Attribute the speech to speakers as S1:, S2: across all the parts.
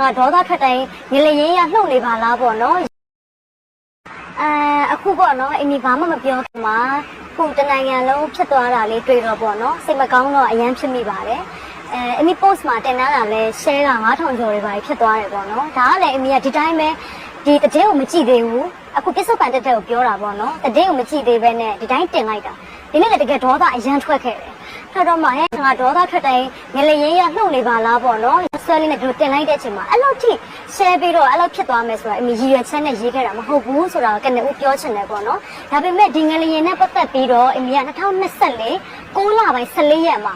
S1: ငါဒေါသထွက်တိုင်းငလျင်ရလှုပ်နေပါလားပေါ့နော်အဲအခုပေါ့နော်အင်းဒီဘာမှမပြောခင်မှာခုတနိုင်ငံလုံးဖြစ်သွားတာလေးတွေ့တော့ပေါ့နော်စိတ်မကောင်းတော့အရန်ဖြစ်မိပါတယ်အဲအင်းဒီ post မှာတင်ထားတာလဲ share က9000ကျော်တွေပါဖြစ်သွားတယ်ပေါ့နော်ဒါကလည်းအင်းဒီကဒီတိုင်းပဲဒီတည်င်းကိုမကြည့်သေးဘူးအခုပစ္စုပန်တက်တက်ကိုပြောတာပေါ့နော်တည်င်းကိုမကြည့်သေးပဲနဲ့ဒီတိုင်းတင်လိုက်တာဒီနေ့လည်းတကယ်ဒေါသအရန်ထွက်ခဲ့တယ်ထွက်တော့မှဟဲ့ငါဒေါသထွက်တိုင်းငလျင်ရလှုပ်နေပါလားပေါ့နော် ဆွဲလေးနဲ့ဒီလိုတင်လိုက်တဲ့အချိန်မှာအဲ့လောက်ထိ share ပြီးတော့အဲ့လောက်ဖြစ်သွားမယ်ဆိုတာအမေရည်ရွယ်ချက်နဲ့ရေးခဲ့တာမဟုတ်ဘူးဆိုတာကလည်းဦးပြောချင်တယ်ပေါ့နော်ဒါပေမဲ့ဒီငလျင်နဲ့ပတ်သက်ပြီးတော့အမေက2024 6လပိုင်း14ရက်မှာ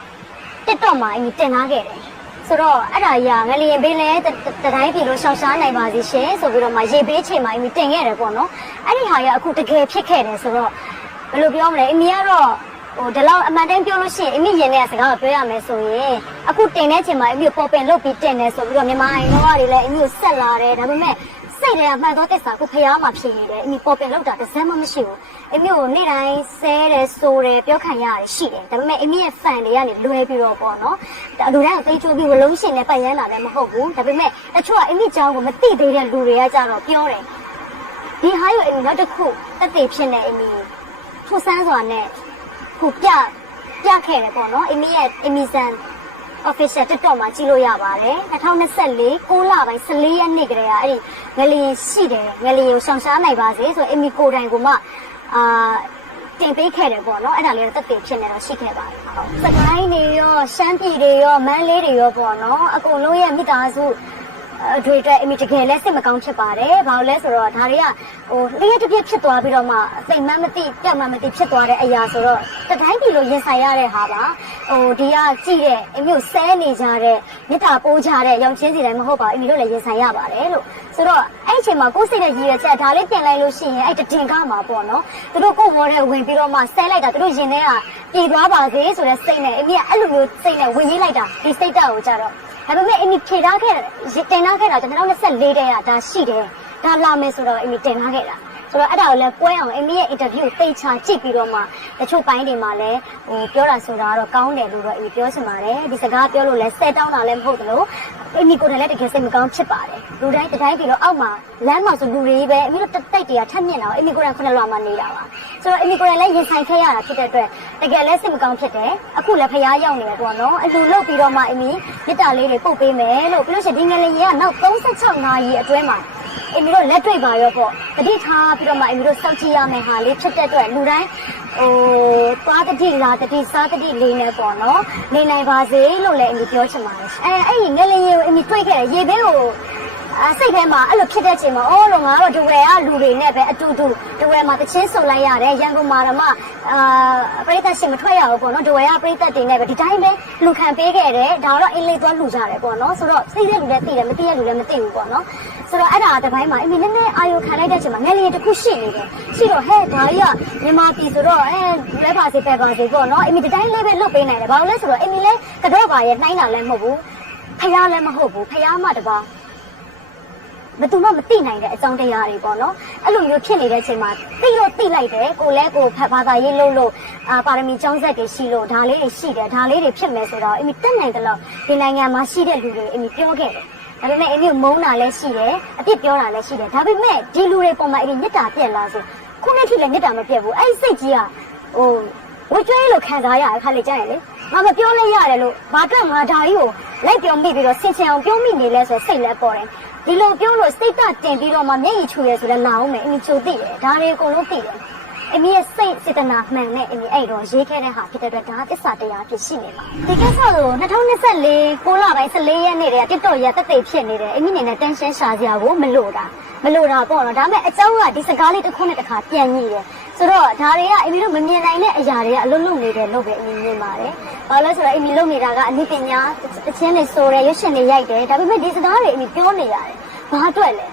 S1: TikTok မှာအမေတင်ထားခဲ့တယ်ဆိုတော့အဲ့ဒါကြီးကငလျင်ပေးလဲတတိုင်းပြည်လို့ရှောင်ရှားနိုင်ပါစေရှင်ဆိုပြီးတော့မှရေပေးချိန်မှာအမေတင်ခဲ့တယ်ပေါ့နော်အဲ့ဒီဟာကြီးကအခုတကယ်ဖြစ်ခဲ့တယ်ဆိုတော့ဘယ်လိုပြောမလဲအမေကတော့ ဟိုဒီလောက်အမှန်တမ်းပြောလို့ရှိရင်အမိရင်တဲ့စကားကိုပြောရမယ်ဆိုရင်အခုတင်တဲ့ချိန်မှာအမိကိုပေါ်ပင်လုပ်ပြီးတင်တယ်ဆိုပြီးတော့မြန်မာအိမ်တော်ကတွေလည်းအမိကိုဆက်လာတယ်ဒါပေမဲ့စိတ်ထဲကမှန်တော့တက်စာကိုဖျားမှဖြစ်နေတယ်အမိပေါ်ပင်လောက်တာတစ်စမ်းမှမရှိဘူးအမိကိုနေ့တိုင်းဆဲတယ်ဆိုတယ်ပြောခံရတယ်ရှိတယ်ဒါပေမဲ့အမိရဲ့ fan တွေကနေလွဲပြီးတော့ပေါ့နော်လူတိုင်းကိုသိချိုးပြီးဝလုံးရှင်နဲ့ပတ်ရမ်းလာလည်းမဟုတ်ဘူးဒါပေမဲ့တချို့ကအမိကြောင်းကိုမသိသေးတဲ့လူတွေကကြတော့ပြောတယ်ဒီဟာရောအမိနောက်တစ်ခုတက်တည်ဖြစ်နေအမိထူဆန်းစွာနဲ့ ခုပြပြခဲ့တယ်ပေါ့နော်အမီရဲ့အမီဆန် official TikTok မှာကြည့်လို့ရပါတယ်2024 6လပိုင်း14ရက်နေ့ကတည်းကအဲ့ဒီငလျင်ရှိတယ်ငလျင်ကိုရှောင်ရှားနိုင်ပါစေဆိုတော့အမီကိုတိုင်ကမှအာတင်ပေးခဲ့တယ်ပေါ့နော်အဲ့ဒါလေးတော့တက်တင်ဖြစ်နေတော့ရှိခဲ့ပါတယ်ဟုတ်စကိုင်းတွေရောရှမ်းပြည်တွေရောမန်းလေးတွေရောပေါ့နော်အကုန်လုံးရဲ့မိသားစု အတွေ့အတွက်အမိတကယ်လဲစိတ်မကောင်းဖြစ်ပါတယ်။ဘာလို့လဲဆိုတော့ဒါတွေကဟိုလျှက်တစ်ပြက်ဖြစ်သွားပြီးတော့မှစိတ်မှန်းမသိပြတ်မှန်းမသိဖြစ်သွားတဲ့အရာဆိုတော့တတိုင်းပြည်လိုရင်ဆိုင်ရတဲ့ဟာပါ။ဟိုဒီကကြည့်တဲ့အမျိုးဆဲနေကြတဲ့မြစ်တာပိုးကြတဲ့ရောင်ချင်းစီတိုင်းမဟုတ်ပါဘူး။အမိတို့လည်းရင်ဆိုင်ရပါတယ်လို့ဆိုတော့အဲ့အချိန်မှာကိုယ်စိတ်နဲ့ရည်ရွယ်ချက်ဒါလေးပြင်လိုက်လို့ရှိရင်အဲ့တတင်ကားမှာပေါ့နော်။သူတို့ကိုယ်ဝေါ်တဲ့ဝင်ပြီးတော့မှဆဲလိုက်တာသူတို့ရင်ထဲကပြည်သွားပါစေဆိုတဲ့စိတ်နဲ့အမိကအဲ့လိုမျိုးစိတ်နဲ့ဝင်ရေးလိုက်တာဒီစိတ်တက်ကိုကြတော့ ဒါပေမဲ့အင်မီဖြေထားခဲ့တင်ထားခဲ့တာကျွန်တော်2024တည်းကဒါရှိတယ်ဒါလာမယ်ဆိုတော့အင်မီတင်ထားခဲ့တာ ဆိုတော့အဲ့ဒါကိုလည်းပွဲအောင်အင်မီရဲ့ interview ကိုသိချာကြည့်ပြီးတော့မှတချို့ပိုင်းတွေမှာလည်းဟိုပြောတာဆိုတာကတော့ကောင်းတယ်လို့တော့အင်မီပြောချင်ပါတယ်ဒီစကားပြောလို့လည်းဆဲတောင်းတာလည်းမဟုတ်ဘူးလို့အင်မီကိုယ်တိုင်လည်းတကယ်စိတ်မကောင်းဖြစ်ပါတယ်လူတိုင်းတစ်တိုင်းပြီးတော့အောက်မှာလမ်းမှာဆိုလူတွေပဲအင်မီတို့တိတ်တွေကထက်မြင့်တာအင်မီကိုယ်တိုင်ခုနလွာမှာနေတာပါဆိုတော့အင်မီကိုယ်တိုင်လည်းရင်ဆိုင်ခဲ့ရတာဖြစ်တဲ့အတွက်တကယ်လည်းစိတ်မကောင်းဖြစ်တယ်အခုလည်းဖျားရောက်နေတယ်ပေါ့နော်အလူလုတ်ပြီးတော့မှအင်မီမြစ်တာလေးတွေပုတ်ပေးမယ်လို့ပြီးလို့ရှိရင်ဒီငလျင်ကနောက်36နာရီအတွင်းမှာ အင်မီတို့လက်တွေ့ပါရောပေါ့တတိထားပြီးတော့မှအင်မီတို့စောင့်ကြည့်ရမယ်ဟာလေးဖြစ်တဲ့အတွက်လူတိုင်းဟိုသွားတတိလာတတိစားတတိလေးနဲ့ပေါ့နော်နေနိုင်ပါစေလို့လည်းအင်မီပြောချင်ပါတယ်အဲအဲ့ဒီငလျင်ကိုအင်မီတွေ့ခဲ့တယ်ရေဘေးကို အစိတ်ထဲမှာအဲ့လိုဖြစ်တဲ့ချိန်မှာအော်လို့ငါတော့ဒဝဲကလူတွေနဲ့ပဲအတူတူဒဝဲမှာတချင်းစုံလိုက်ရတယ်ရန်ကုန်မှာတော့မှအာပရိသတ်ရှင်မထွက်ရဘူးပေါ့နော်ဒဝဲကပရိသတ်တွေနဲ့ပဲဒီတိုင်းပဲလူခံပေးခဲ့တယ်ဒါတော့အင်းလေးသွားလူကြတယ်ပေါ့နော်ဆိုတော့စိတ်တဲ့လူလည်းသိတယ်မသိတဲ့လူလည်းမသိဘူးပေါ့နော်ဆိုတော့အဲ့ဒါတစ်ပိုင်းမှာအမေနည်းနည်းအာယုခံလိုက်တဲ့ချိန်မှာငယ်လေးတစ်ခုရှိနေတယ်ရှိတော့ဟဲ့ဒါကြီးကမြန်မာပြည်ဆိုတော့အဲလဲပါစေပဲပါစေပေါ့နော်အမေဒီတိုင်းလေးပဲလုတ်ပေးနိုင်တယ်ဘာလို့လဲဆိုတော့အမေလည်းကတော့ပါရဲ့နှိုင်းတာလည်းမဟုတ်ဘူးဖះလည်းမဟုတ်ဘူးဖះမှတပါ ဘယ်သူမှမသိနိုင်တဲ့အကြောင်းတရားတွေပေါ့နော်အဲ့လိုမျိုးဖြစ်နေတဲ့အချိန်မှာသိလို့သိလိုက်တယ်ကိုလည်းကိုဖတ်ဘာသာရေးလို့လို့အာပါရမီကျောင်းဆက်တွေရှိလို့ဒါလေးတွေရှိတယ်ဒါလေးတွေဖြစ်မယ်ဆိုတော့အမိတက်နိုင်တယ်လို့ဒီနိုင်ငံမှာရှိတဲ့လူတွေအမိပြောခဲ့တယ်ဒါပေမဲ့အမိမုန်းတာလည်းရှိတယ်အပြစ်ပြောတာလည်းရှိတယ်ဒါပေမဲ့ဒီလူတွေပုံမှန်အမိမြစ်တာပြက်လာဆိုခုနှစ်ထိလည်းမြစ်တာမပြက်ဘူးအဲ့ဒီစိတ်ကြီးကဟိုဝကျွေးလို့ခံစားရတယ်ခါလေကြားရင်လေငါမပြောလဲရတယ်လို့ဘာအတွက်ငါဒါကြီးကိုလိုက်ပြောမိပြီးတော့ဆင်ချင်အောင်ပြောမိနေလဲဆိုစိတ်လည်းပေါ်တယ် ဒီလိုပြောလို့စိတ်တတင်ပြီးတော့မှမျက်ရည်ချူရဲဆိုလဲလာအောင်မယ်အင်းချိုသိတယ်ဒါတွေအကုန်လုံးသိတယ်အမီရဲ့စိတ်စေတနာမှန်နဲ့အမီအဲ့တော့ရေးခဲ့တဲ့ဟာဖြစ်တဲ့အတွက်ဒါသစ္စာတရားဖြစ်ရှိနေပါဒီကိစ္စကို2024 6လပိုင်း14ရက်နေ့တည်းက TikTok ရတက်သိဖြစ်နေတယ်အမီအနေနဲ့တန်ရှင်းရှာစရာကိုမလိုတာမလိုတာပေါ့နော်ဒါပေမဲ့အเจ้าကဒီစကားလေးတစ်ခုနဲ့တစ်ခါပြန်ညိတယ် ဆိုတော့ဒါတွေကအမီတို့မမြင်နိုင်တဲ့အရာတွေကအလုံးလုံးနေတယ်လို့ပဲအမီမြင်ပါတယ်ဘာလို့လဲဆိုတော့အမီလုံနေတာကအနုပညာတခြင်းတွေဆိုတယ်ရွှေရှင်တွေရိုက်တယ်ဒါပေမဲ့ဒီစကားတွေအမီပြောနေရတယ်ဘာအတွက်လဲ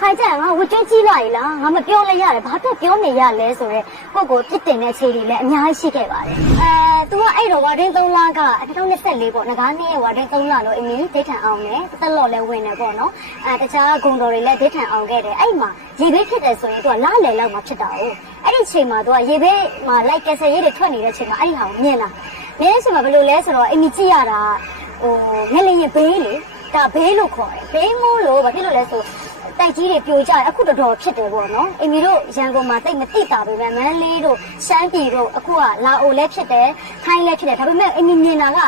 S1: ခိုင်ကြငါဝကျွေးကြီးလိုက်လားငါမပြောလဲရတယ်ဘာအတွက်ပြောနေရလဲဆိုတော့ကိုကိုပြစ်တင်တဲ့ခြေတွေလည်းအများကြီးရှိခဲ့ပါတယ်အဲ तू ကအဲ့တော့ဝါဒင်း3လက2024ပေါ့ငကားနေ့ဝါဒင်း3လလို့အမီဒိတ်ထန်အောင်တယ်တက်လော့လဲဝင်တယ်ပေါ့နော်အဲတခြားဂုံတော်တွေလည်းဒိတ်ထန်အောင်ခဲ့တယ်အဲ့မှာရေဘေးဖြစ်တယ်ဆိုရင် तू ကလားလေလောက်မှဖြစ်တာ哦အဲ့ဒီချိန်မှာ तू ကရေဘေးမှာလိုက်ကက်ဆယ်ရေးတွေထွက်နေတဲ့ချိန်မှာအဲ့ဒီဟာကိုမြင်လာမြင်တဲ့ချိန်မှာဘယ်လိုလဲဆိုတော့အမီကြည့်ရတာဟိုငလျင်ဘေးလေ ဒါဘေးလို့ခေါ်တယ်ဘေးမိုးလို့ဘာဖြစ်လို့လဲဆို တိုက်ကြီးတွေပြိုကျတယ်အခုတော်တော်ဖြစ်တယ်ပေါ့နော်အင်မီတို့ရန်ကုန်မှာတိတ်မတိတာပဲမန္တလေးတို့ရှမ်းပြည်တို့အခုကလာအိုလည်းဖြစ်တယ်ထိုင်းလည်းဖြစ်တယ်ဒါပေမဲ့အင်မီမြင်တာက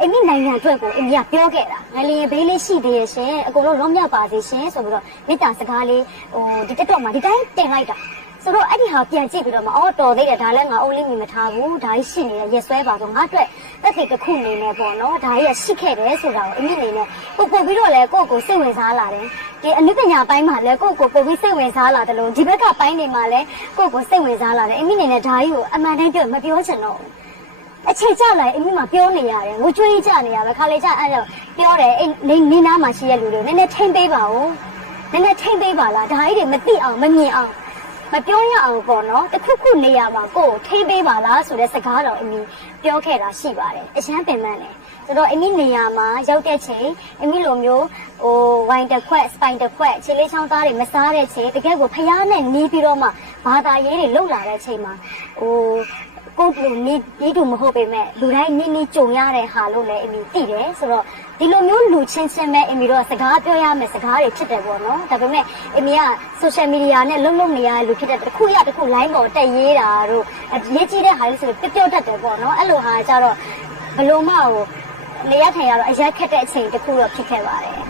S1: အင်မီနိုင်ငံအတွက်ကိုအင်မီကပြောခဲ့တာငလျင်ဘေးလေးရှိသေးရဲ့ရှင်အကုန်လုံးလုံးမြောက်ပါစေရှင်ဆိုပြီးတော့မေတ္တာစကားလေးဟိုဒီတက်တော့မှာဒီတိုင်းတင်လိုက်တာ ဆိုတော့အဲ့ဒီဟာပြန်ကြည့်ပြီးတော့မှအော်တော်သေးတယ်ဒါလည်းငါအုံးလေးမြင်မထားဘူးဒါကြီးရှိနေတယ်ရက်ဆွဲပါဆိုငါအတွက်တက်တဲ့တစ်ခုအနေနဲ့ပေါ့နော်ဒါကြီးကရှိခဲ့တယ်ဆိုတာကိုအမြင့်အနေနဲ့ကိုပို့ပြီးတော့လည်းကိုယ့်ကိုစိတ်ဝင်စားလာတယ်ဒီအနုပညာပိုင်းမှာလည်းကိုယ့်ကိုပို့ပြီးစိတ်ဝင်စားလာတယ်လို့ဒီဘက်ကပိုင်းတွေမှာလည်းကိုယ့်ကိုစိတ်ဝင်စားလာတယ်အမြင့်အနေနဲ့ဒါကြီးကိုအမှန်တိုင်းပြောမပြောချင်တော့ဘူးအခြေကျလာရင်အမြင့်မှာပြောနေရတယ်ငိုကြွေးကြနေရပဲခါလေးကျအဲ့တော့ပြောတယ်အိနေနေနားမှာရှိရလူတွေနည်းနည်းထိမ့်ပေးပါဦးနည်းနည်းထိမ့်ပေးပါလားဒါကြီးတွေမသိအောင်မမြင်အောင် မပြောရအောင်ပေါ့နော်တစ်ခုခုနေရာမှာကိုယ်ထိပေးပါလားဆိုတဲ့စကားတော့အမီပြောခဲ့တာရှိပါတယ်အရန်ပင်ပန်းတယ်ဆိုတော့အမီနေရာမှာရောက်တဲ့ချိန်အမီလိုမျိုးဟိုဝိုင်တစ်ခွက်စပိုင်တစ်ခွက်ခြေလေးချောင်းသားတွေမစားတဲ့ချိန်တကယ်ကိုဖျားနဲ့နီးပြီးတော့မှဘာသာရေးတွေလှုပ်လာတဲ့ချိန်မှာဟို ကိုယ်လူနီးဒီတူမဟုတ်ပေမဲ့လူတိုင်းနီးနီးကြုံရတဲ့ဟာလို့လည်းအမီသိတယ်ဆိုတော့ဒီလိုမျိုးလူချင်းချင်းပဲအမီတို့ကစကားပြောရမယ်စကားတွေဖြစ်တယ်ပေါ့နော်ဒါပေမဲ့အမီက social media နဲ့လုံးလုံးနေရတဲ့လူဖြစ်တဲ့တစ်ခုရတစ်ခု line ပေါ်တက်ရေးတာတို့ရေးကြည့်တဲ့ဟာလေးဆိုပြပြောတတ်တယ်ပေါ့နော်အဲ့လိုဟာကြတော့ဘလို့မဟိုနေရထိုင်ရတော့အရက်ခက်တဲ့အချိန်တစ်ခုတော့ဖြစ်ခဲ့ပါတယ်